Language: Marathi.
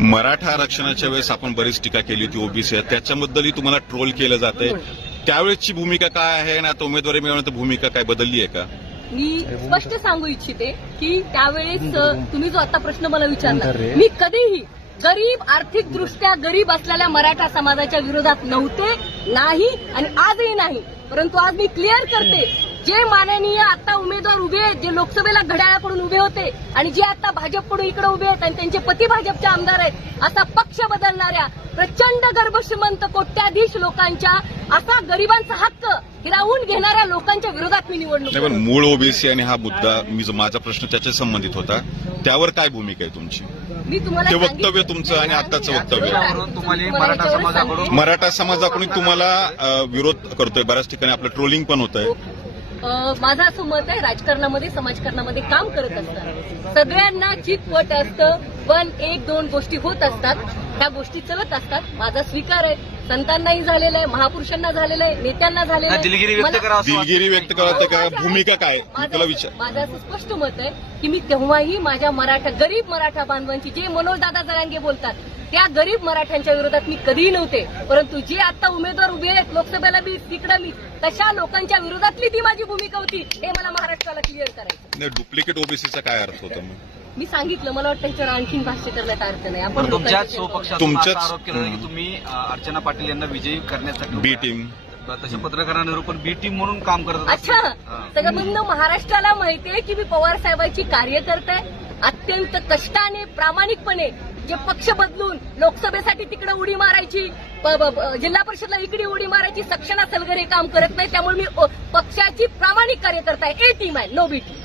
मराठा आरक्षणाच्या वेळेस आपण बरीच टीका केली होती ओबीसी त्याच्याबद्दलही तुम्हाला ट्रोल केलं जातंय. त्यावेळेसची भूमिका काय आहे आणि आता उमेदवारी मिळवण्याची भूमिका काय बदलली आहे का? मी स्पष्ट सांगू इच्छिते की त्यावेळेस तुम्ही जो आता प्रश्न मला विचारला, मी कधीही गरीब, आर्थिकदृष्ट्या गरीब असलेल्या मराठा समाजाच्या विरोधात नव्हते, नाही आणि आजही नाही. परंतु आज मी क्लिअर करते, जे माननीय आता उमेदवार उभे आहेत, जे लोकसभेला घड्याळाकडून उभे होते आणि जे आता भाजपकडून इकडे उभे आहेत आणि त्यांचे पती भाजपचे आमदार आहेत, असा पक्ष बदलणाऱ्या प्रचंड गर्भश्रीमंत कोट्याधीश लोकांच्या, असा गरिबांचा हक्क हिरावून घेणाऱ्या लोकांच्या विरोधात मी निवडणूक. पण मूळ ओबीसी आणि हा मुद्दा, माझा प्रश्न त्याच्या संबंधित होता, त्यावर काय भूमिका आहे तुमची? मी तुम्हाला ते वक्तव्य तुमचं आणि आत्ताचं वक्तव्य मराठा समाजाकडून तुम्हाला विरोध करतोय, बऱ्याच ठिकाणी आपलं ट्रोलिंग पण होत आहे. माझं असं मत आहे, राजकारणामध्ये समाजकारणामध्ये काम करत असतात सगळ्यांना चितपट असतं, पण एक दोन गोष्टी होत असतात, ह्या गोष्टी चलत असतात. माझा स्वीकार आहे, संतांनाही झालेला आहे, महापुरुषांना झालेला आहे, नेत्यांना झालेला आहे. दिलगिरी व्यक्त करते का? भूमिका काय तुला विचार? माझं असं स्पष्ट मत आहे की मी तेव्हाही माझ्या गरीब मराठा बांधवांची, जे मनोजदादा जरांगे बोलतात, त्या गरीब मराठ्यांच्या विरोधात मी कधीही नव्हते. परंतु जे आता उमेदवार उभे आहेत लोकसभेला मी, तिकडे मी, तशा लोकांच्या विरोधातली ती माझी भूमिका होती, हे मला महाराष्ट्राला क्लिअर करायचं. डुप्लिकेट ओबीसीचा काय अर्थ होता मग? मी सांगितलं, मला वाटतं त्याच्यावर आणखीन भाष्य करण्याचा अर्थ नाही. आपण तुमच्याच स्वपक्षातून तुमच्याच- असा आरोप केला की तुम्ही अर्चना पाटील यांना विजयी करण्यासाठी बी टीम, तसे पत्रकारांवर पण बी टीम म्हणून काम करत अच्छा, सगळं महाराष्ट्राला माहितीये की मी पवार साहेबांची कार्यकर्ता आहे. अत्यंत कष्टाने, प्रामाणिकपणे, जे पक्ष बदलून लोकसभेसाठी तिकडे उडी मारायची, जिल्हा परिषदला इकडे उडी मारायची, सक्षणा सलगर हे काम करत नाही. त्यामुळे मी पक्षाची प्रामाणिक कार्यकर्ता आहे. ए टीम आहे, नो बी टीम.